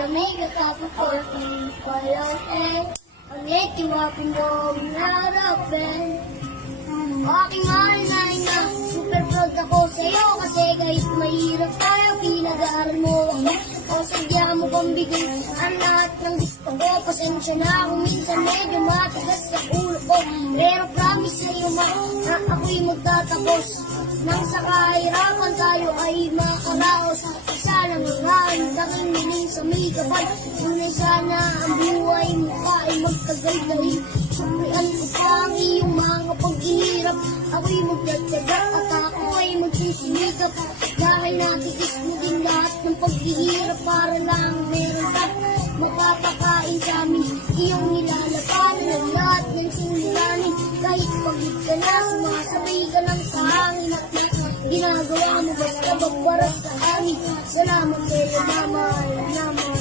Damay katapos ko walang Pangit iwapin mo ang harapin. Aking mahal na ina, super proud ako sa'yo. Kasi kahit mahirap tayo, pinag-aaral mo ako. O sadya mo pang bigay ang lahat ng gusto ko. Pasensya na kung minsan medyo matigas sa ulo ko. Pero promise sa'yo ma, na ako'y magtatapos. Nang sa kahirapan tayo ay makaraos. Isa lang ang tanging niling sa may kapal. Ngunit sana ang buhay mo ka ay magtagal dahil sumrian ko pa ang iyong mga paghihirap. Ako'y magdadyaga at ako ay magsisimikap. Dahil natikis mo din lahat ng paghihirap para lang meron ka makapakain sa amin. Iyong nilalapanan ang lahat ng suliranin. Kahit pagod ka na, sumasabay ka lang sa hangin at ginagawa mo basta magparas sa amin. Salamat sa'yo, mama, naman.